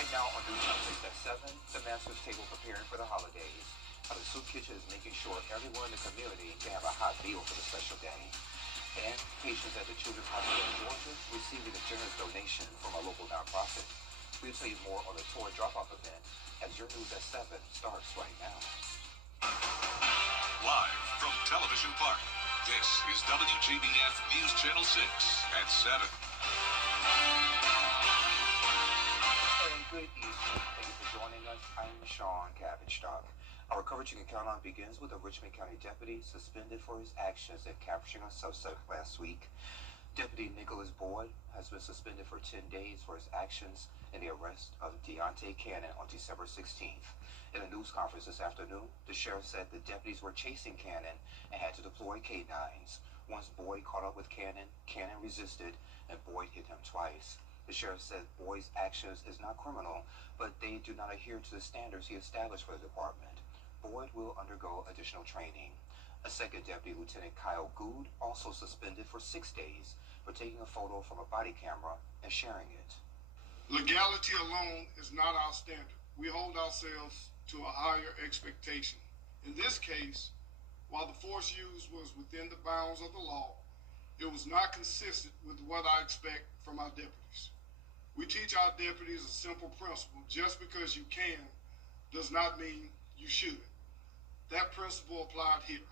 Right now on News Updates at 7, the Master's Table preparing for the holidays. How the soup kitchen is making sure everyone in the community can have a hot meal for the special day. And patients at the Children's Hospital in Georgia receiving a generous donation from a local nonprofit. We'll tell you more on the toy drop-off event as your News at 7 starts right now. Live from Television Park, this is WJBF News Channel 6 at 7. And good evening. Thank you for joining us. I'm Sean Cavenstock. Our coverage you can count on begins with a Richmond County deputy suspended for his actions in capturing a suspect last week. Deputy Nicholas Boyd has been suspended for 10 days for his actions in the arrest of Deontay Cannon on December 16th. In a news conference this afternoon, the sheriff said the deputies were chasing Cannon and had to deploy K-9s. Once Boyd caught up with Cannon, Cannon resisted and Boyd hit him twice. The sheriff said Boyd's actions is not criminal, but they do not adhere to the standards he established for the department. Boyd will undergo additional training. A second deputy, Lieutenant Kyle Good, also suspended for 6 days for taking a photo from a body camera and sharing it. Legality alone is not our standard. We hold ourselves to a higher expectation. In this case, while the force used was within the bounds of the law, it was not consistent with what I expect from our deputies. We teach our deputies a simple principle: just because you can does not mean you should. That principle applied here.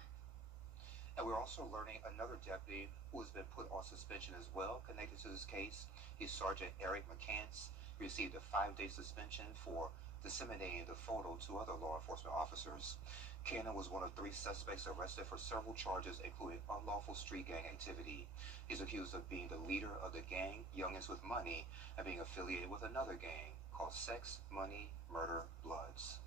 And we're also learning another deputy who has been put on suspension as well connected to this case. He's Sergeant Eric McCants. He received a 5-day suspension for disseminating the photo to other law enforcement officers. Cannon was one of 3 suspects arrested for several charges, including unlawful street gang activity. He's accused of being the leader of the gang Youngins with Money and being affiliated with another gang called Sex, Money, Murder, Bloods.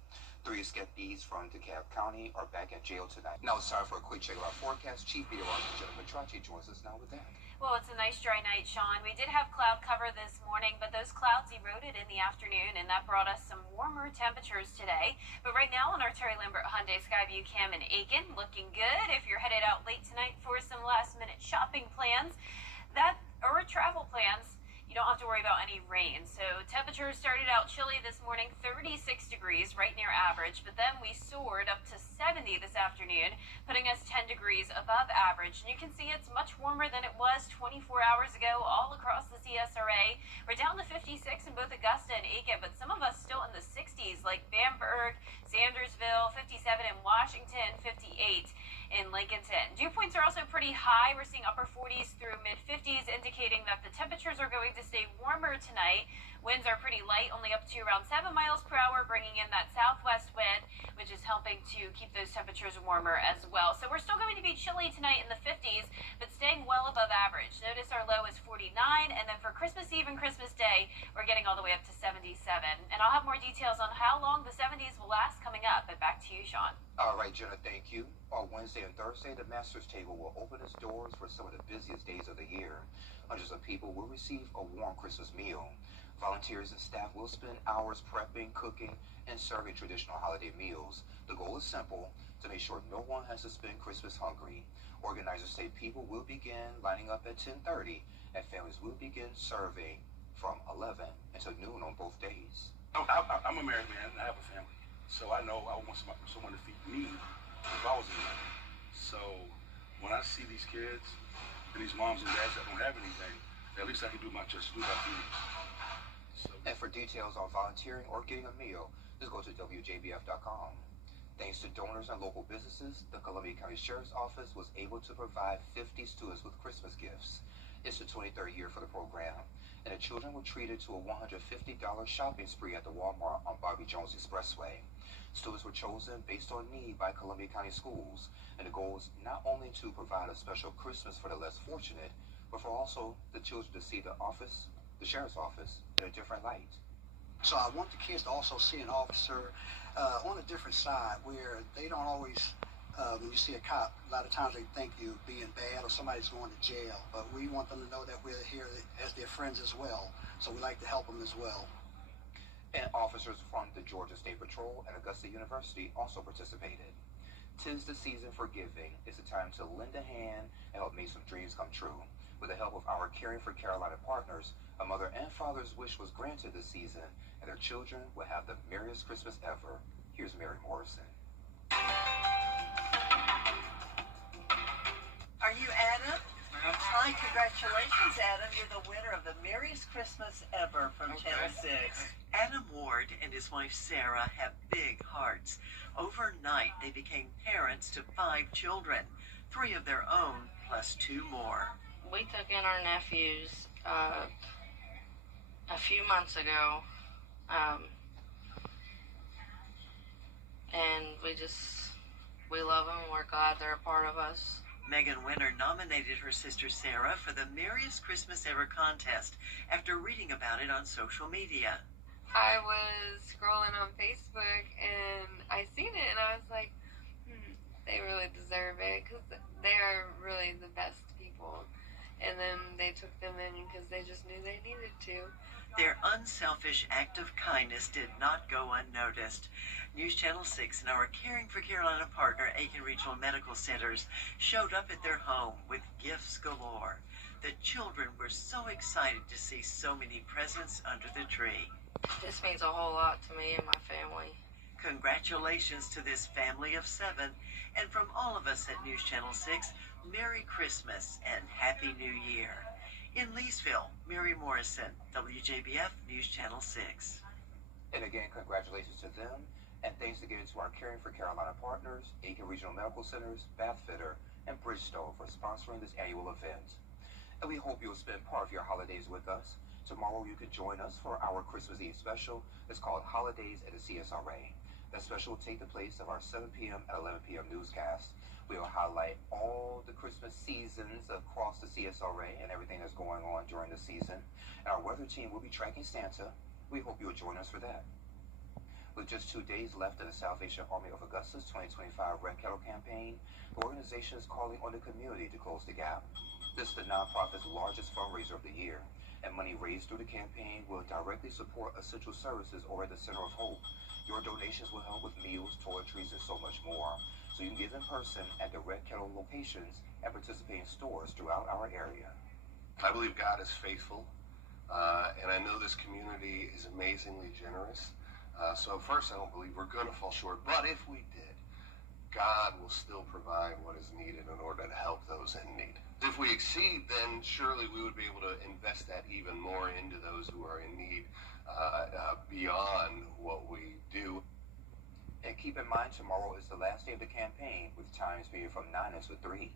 3 escapees from DeKalb County are back in jail tonight. Now it's time for a quick check of our forecast. Chief Meteorologist Jennifer Petracci joins us now with that. Well, it's a nice dry night, Sean. We did have cloud cover this morning, but those clouds eroded in the afternoon, and that brought us some warmer temperatures today. But right now on our Terry Lambert Hyundai Skyview Cam in Aiken, looking good. If you're headed out late tonight for some last-minute shopping plans, or travel plans, you don't have to worry about any rain. So temperatures started out chilly this morning, 36 degrees, right near average, but then we soared up to 70 this afternoon, putting us 10 degrees above average. And you can see it's much warmer than it was 24 hours ago all across the CSRA. We're down to 56 in both Augusta and Aiken, but some of us still in the 60s, like Bamberg, Sandersville, 57 in Washington, 58 in Lincolnton. Dew points are also pretty high. We're seeing upper 40s through mid-50s, indicating that the temperatures are going to stay warmer tonight. Winds are pretty light, only up to around 7 miles per hour, bringing in that southwest wind, which is helping to keep those temperatures warmer as well. So we're still going to be chilly tonight in the 50s, but staying well above average. Notice our low is 49, and then for Christmas Eve and Christmas Day, we're getting all the way up to 77. And I'll have more details on how long the 70s will last coming up. But back to you, Sean. All right, Jenna, thank you. On Wednesday and Thursday, the Master's Table will open its doors for some of the busiest days of the year. Hundreds of people will receive a warm Christmas meal. Volunteers and staff will spend hours prepping, cooking, and serving traditional holiday meals. The goal is simple: to make sure no one has to spend Christmas hungry. Organizers say people will begin lining up at 10:30, and families will begin serving from 11 until noon on both days. I'm a married man and I have a family, so I know I want someone to feed me if I was a man. So when I see these kids and these moms and dads that don't have anything, at least I can do my duty. And for details on volunteering or getting a meal, just go to WJBF.com. Thanks to donors and local businesses, the Columbia County Sheriff's Office was able to provide 50 students with Christmas gifts. It's the 23rd year for the program, and the children were treated to a $150 shopping spree at the Walmart on Bobby Jones Expressway. Students were chosen based on need by Columbia County Schools, and the goal is not only to provide a special Christmas for the less fortunate, but for also the children to see the Sheriff's Office, in a different light. So I want the kids to also see an officer on a different side, where they don't always, when you see a cop, a lot of times they think you're being bad or somebody's going to jail. But we want them to know that we're here as their friends as well. So we like to help them as well. And officers from the Georgia State Patrol and Augusta University also participated. 'Tis the season for giving. It's a time to lend a hand and help make some dreams come true. With the help of our Caring for Carolina partners, a mother and father's wish was granted this season, and their children will have the merriest Christmas ever. Here's Mary Morrison. Are you Adam? Hi, congratulations, Adam. You're the winner of the merriest Christmas ever from Channel 6. Adam Ward and his wife Sarah have big hearts. Overnight, they became parents to 5 children, 3 of their own, plus 2 more. We took in our nephews a few months ago, and we love them. We're glad they're a part of us. Megan Winter nominated her sister Sarah for the Merriest Christmas Ever contest after reading about it on social media. I was scrolling on Facebook and I seen it and I was like, they really deserve it because they are really the best people. And then they took them in because they just knew they needed to. Their unselfish act of kindness did not go unnoticed. News Channel 6 and our Caring for Carolina partner, Aiken Regional Medical Centers, showed up at their home with gifts galore. The children were so excited to see so many presents under the tree. This means a whole lot to me and my family. Congratulations to this family of 7, and from all of us at News Channel 6, Merry Christmas and Happy New Year. In Leesville, Mary Morrison, WJBF News Channel 6. And again, congratulations to them, and thanks again to our Caring for Carolina partners, Aiken Regional Medical Centers, Bathfitter, and Bridgestone for sponsoring this annual event. And we hope you'll spend part of your holidays with us. Tomorrow you can join us for our Christmas Eve special. It's called Holidays at the CSRA. That special will take the place of our 7 p.m. and 11 p.m. newscast. We will highlight all the Christmas seasons across the CSRA and everything that's going on during the season. And our weather team will be tracking Santa. We hope you'll join us for that. With just 2 days left in the Salvation Army of Augusta's 2025 Red Kettle campaign, the organization is calling on the community to close the gap. This is the nonprofit's largest fundraiser of the year, and money raised through the campaign will directly support essential services over at the Center of Hope. Your donations will help with meals, toiletries, and so much more. So you can give in person at the Red Kettle locations and participate in stores throughout our area. I believe God is faithful, and I know this community is amazingly generous. So first, I don't believe we're going to fall short, but if we did, God will still provide what is needed in order to help those in need. If we exceed, then surely we would be able to invest that even more into those who are in need beyond what we do. And keep in mind, tomorrow is the last day of the campaign, with times being from 9 until 3.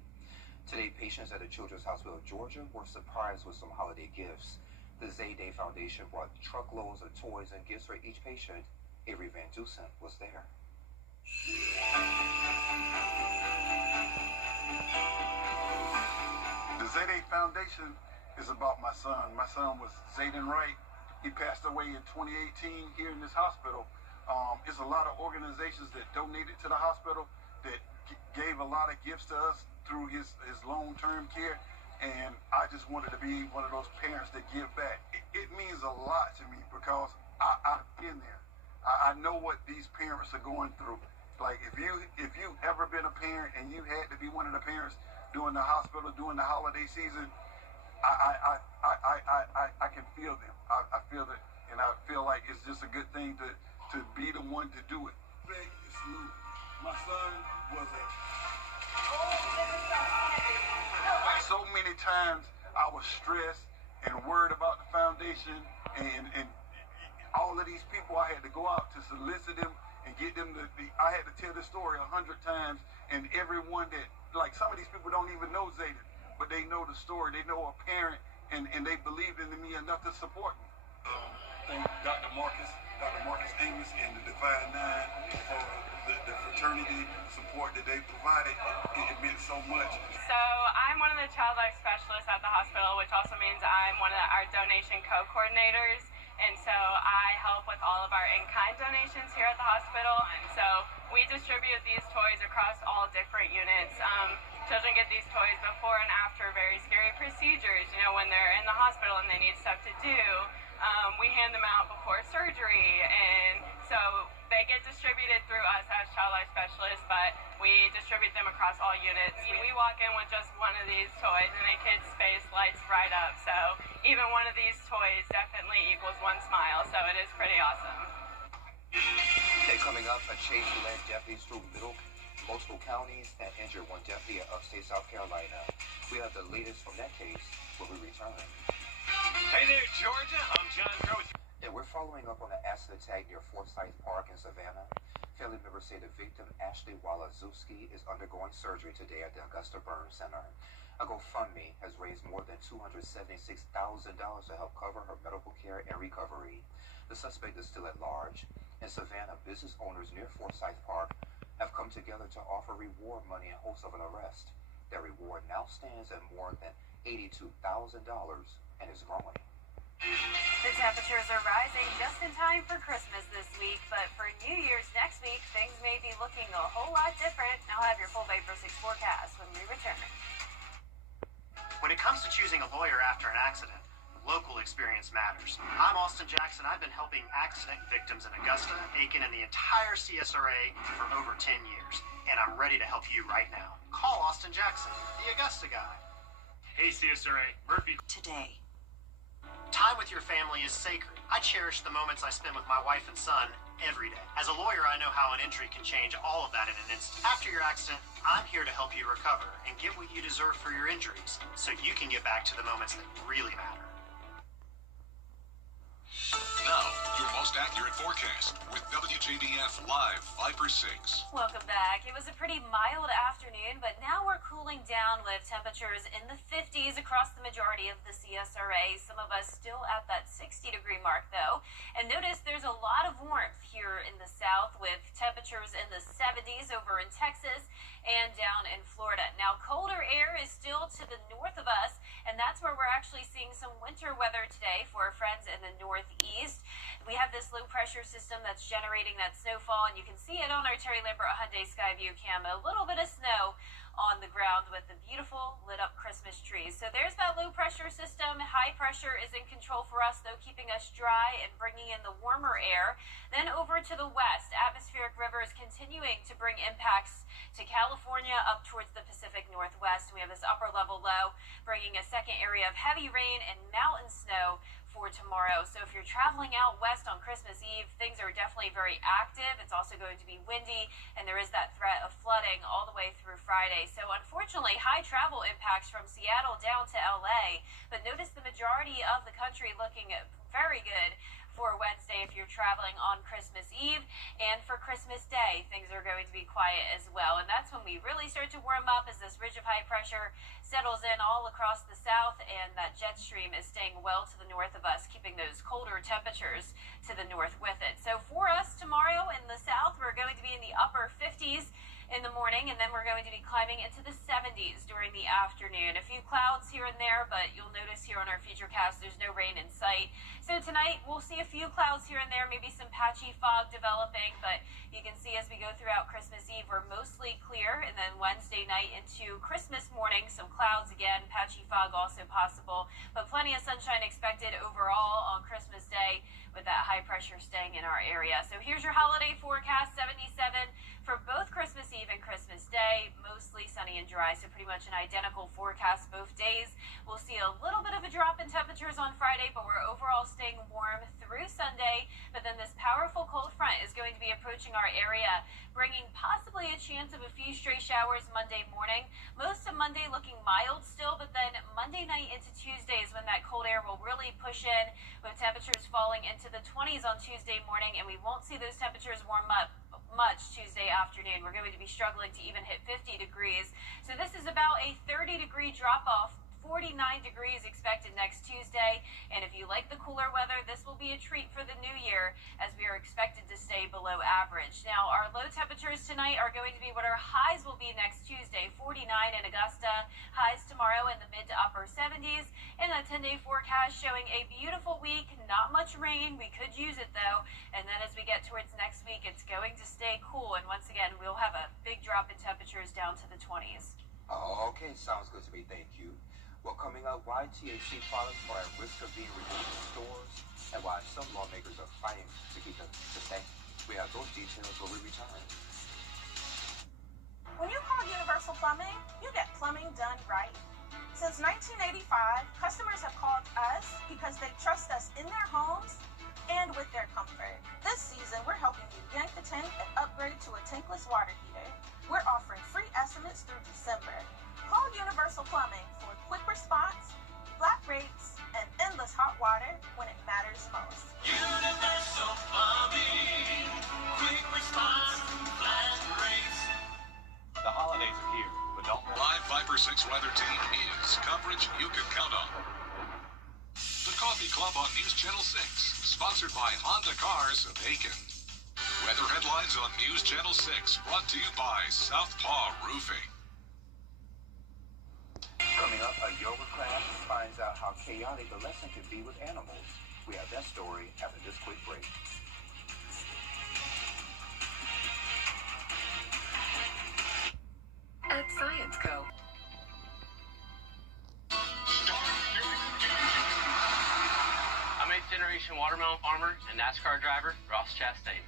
Today, patients at the Children's Hospital of Georgia were surprised with some holiday gifts. The Zayday Foundation brought truckloads of toys and gifts for each patient. Avery Van Dusen was there. The Zayday Foundation is about my son. My son was Zayden Wright. He passed away in 2018 here in this hospital. It's a lot of organizations that donated to the hospital, that gave a lot of gifts to us through his long-term care, and I just wanted to be one of those parents that give back. It means a lot to me because I've been there. I know what these parents are going through. Like if you've ever been a parent and you had to be one of the parents during the hospital, during the holiday season, I can feel them. I feel it, and I feel like it's just a good thing to be the one to do it. Big salute. My son was so many times I was stressed and worried about the foundation and all of these people. I had to go out to solicit them and get them I had to tell this story 100 times, and everyone that, like, some of these people don't even know Zayden, but they know the story. They know a parent, and they believed in me enough to support me. Thank Dr. Marcus Amos and the Divine Nine for the fraternity support that they provided. It meant so much. So I'm one of the child life specialists at the hospital, which also means I'm one of our donation co-coordinators. And so I help with all of our in-kind donations here at the hospital. And so we distribute these toys across all different units. Children get these toys before and after very scary procedures, you know, when they're in the hospital and they need stuff to do. We hand them out before surgery, and so they get get distributed through us as child life specialists, but we distribute them across all units. We walk in with just one of these toys and a kid's face lights right up. So even one of these toys definitely equals one smile. So it is pretty awesome. And coming up, a chase led deputies through multiple counties and injured one deputy in upstate South Carolina. We have the latest from that case when we return. Hey there, Georgia. I'm John Gross. And we're following up on the acid attack near Forsyth Park in Savannah. Family members say the victim, Ashley Walazuski, is undergoing surgery today at the Augusta Burn Center. A GoFundMe has raised more than $276,000 to help cover her medical care and recovery. The suspect is still at large. In Savannah, business owners near Forsyth Park have come together to offer reward money in hopes of an arrest. Their reward now stands at more than $82,000 and is growing. The temperatures are rising just in time for Christmas this week, but for New Year's next week, things may be looking a whole lot different. I'll have your full Vapor 6 forecast when we return. When it comes to choosing a lawyer after an accident, local experience matters. I'm Austin Jackson. I've been helping accident victims in Augusta, Aiken, and the entire CSRA for over 10 years, and I'm ready to help you right now. Call Austin Jackson, the Augusta guy. Hey, CSRA. Murphy. Today. Time with your family is sacred. I cherish the moments I spend with my wife and son every day. As a lawyer, I know how an injury can change all of that in an instant. After your accident, I'm here to help you recover and get what you deserve for your injuries so you can get back to the moments that really matter. Now, your most accurate forecast with WJBF Live Vapor 6. Welcome back. It was a pretty mild afternoon, but now we're cooling down with temperatures in the 50s across the majority of the CSRA. Some of us still at that 60-degree mark, though. And notice there's a lot of warmth here in the south with temperatures in the 70s over in Texas and down in Florida. Now, colder air is still to the north of us, and that's where we're actually seeing some winter weather today for our friends in the northeast. We have this low pressure system that's generating that snowfall, and you can see it on our Terry Lambert Hyundai Skyview cam. A little bit of snow on the ground with the beautiful lit up Christmas trees. So there's that low pressure system. High pressure is in control for us, though, keeping us dry and bringing in the warmer air. Then over to the west, atmospheric rivers continuing to bring impacts to California up towards the Pacific Northwest. We have this upper level low bringing a second area of heavy rain and mountain snow for tomorrow. So if you're traveling out west on Christmas Eve, things are definitely very active. It's also going to be windy, and there is that threat of flooding all the way through Friday. So unfortunately, high travel impacts from Seattle down to LA, but notice the majority of the country looking very good for Wednesday if you're traveling on Christmas Eve. And for Christmas Day, things are going to be quiet as well. And that's when we really start to warm up as this ridge of high pressure settles in all across the south, and that jet stream is staying well to the north of us, keeping those colder temperatures to the north with it. So for us tomorrow in the south, we're going to be in the upper 50s in the morning, and then we're going to be climbing into the 70s during the afternoon. A few clouds here and there, but you'll notice here on our futurecast there's no rain in sight. So tonight we'll see a few clouds here and there, maybe some patchy fog developing, but you can see as we go throughout Christmas Eve we're mostly clear, and then Wednesday night into Christmas morning some clouds again, patchy fog also possible, but plenty of sunshine expected overall on Christmas Day with that high pressure staying in our area. So here's your holiday forecast: 77 for both Christmas Eve and Christmas Day, mostly sunny and dry, so pretty much an identical forecast both days. We'll see a little bit of a drop in temperatures on Friday, but we're overall staying warm through Sunday. But then this powerful cold front is going to be approaching our area, bringing possibly a chance of a few stray showers Monday morning. Most of Monday looking mild still, but then Monday night into Tuesday is when that cold air will really push in, with temperatures falling into the 20s on Tuesday morning, and we won't see those temperatures warm up much Tuesday afternoon. We're going to be struggling to even hit 50 degrees. So this is about a 30-degree drop-off. 49 degrees expected next Tuesday, and if you like the cooler weather, this will be a treat for the new year as we are expected to stay below average. Now, our low temperatures tonight are going to be what our highs will be next Tuesday: 49 in Augusta, highs tomorrow in the mid to upper 70s, and a 10-day forecast showing a beautiful week. Not much rain, we could use it though, and then as we get towards next week, it's going to stay cool, and once again, we'll have a big drop in temperatures down to the 20s. Okay, sounds good to me, thank you. Well, coming up, why THC products are at risk of being removed in stores and why some lawmakers are fighting to keep them sustained. We have those details when we return. When you call Universal Plumbing, you get plumbing done right. Since 1985, customers have called us because they trust us in their homes and with their comfort. This season, we're helping you yank the tank and upgrade to a tankless water heater. We're offering free estimates through December. Call Universal Plumbing for quick response, flat rates, and endless hot water when it matters most. Universal Plumbing, quick response, flat rates. The holidays are here, but don't Live 5/6 weather team is coverage you can count on. The Coffee Club on News Channel 6, sponsored by Honda Cars of Aiken. Weather headlines on News Channel 6, brought to you by Southpaw Roofing. Coming up, a yoga class finds out how chaotic the lesson can be with animals. We have that story after this quick break. At Science Co. I'm 8th generation watermelon farmer and NASCAR driver Ross Chastain.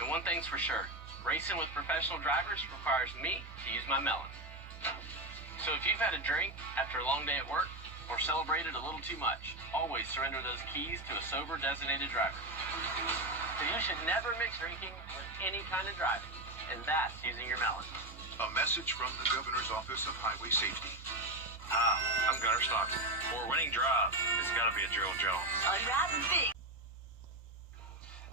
And one thing's for sure, racing with professional drivers requires me to use my melon. So if you've had a drink after a long day at work or celebrated a little too much, always surrender those keys to a sober designated driver. So you should never mix drinking with any kind of driving, and that's using your melon. A message from the Governor's Office of Highway Safety. Hi, I'm Gunnar Stockton. For a winning drive, it's got to be a Drill Jones.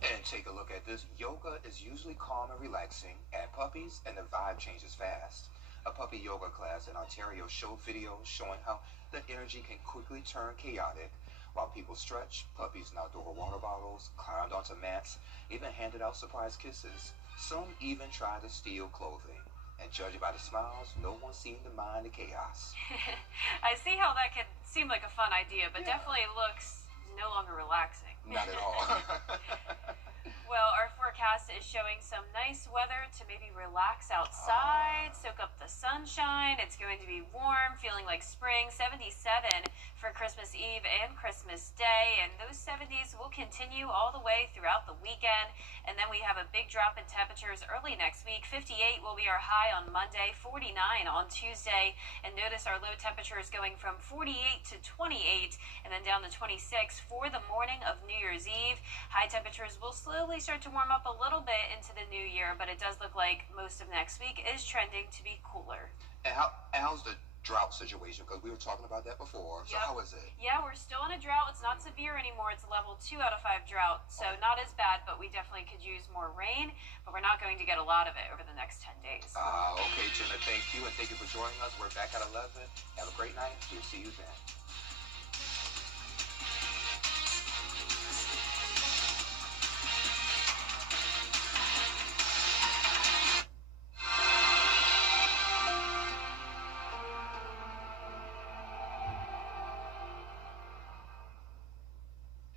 And take a look at this. Yoga is usually calm and relaxing. Add puppies and the vibe changes fast. A puppy yoga class in Ontario showed videos showing how the energy can quickly turn chaotic. While people stretch, puppies knocked over water bottles, climbed onto mats, even handed out surprise kisses. Some even tried to steal clothing. And judging by the smiles, no one seemed to mind the chaos. I see how that could seem like a fun idea, but definitely looks no longer relaxing. Not at all. Well, our forecast is showing some nice weather to maybe relax outside, soak up the sunshine. It's going to be warm, feeling like spring, 77 for Christmas Eve and Christmas Day. And those 70s will continue all the way throughout the weekend. And then we have a big drop in temperatures early next week. 58 will be our high on Monday, 49 on Tuesday. And notice our low temperatures going from 48 to 28 and then down to 26 for the morning of New Year's Eve. High temperatures will slowly start to warm up a little bit into the new year, but it does look like most of next week is trending to be cooler. And how's the drought situation? Because we were talking about that before. So how is it? Yeah, we're still in a drought. It's not severe anymore. It's a level 2 out of 5 drought, so not as bad, but we definitely could use more rain, but we're not going to get a lot of it over the next 10 days. Okay, Jenna, thank you, and thank you for joining us. We're back at 11. Have a great night. We'll see you then.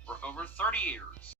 For over 30 years.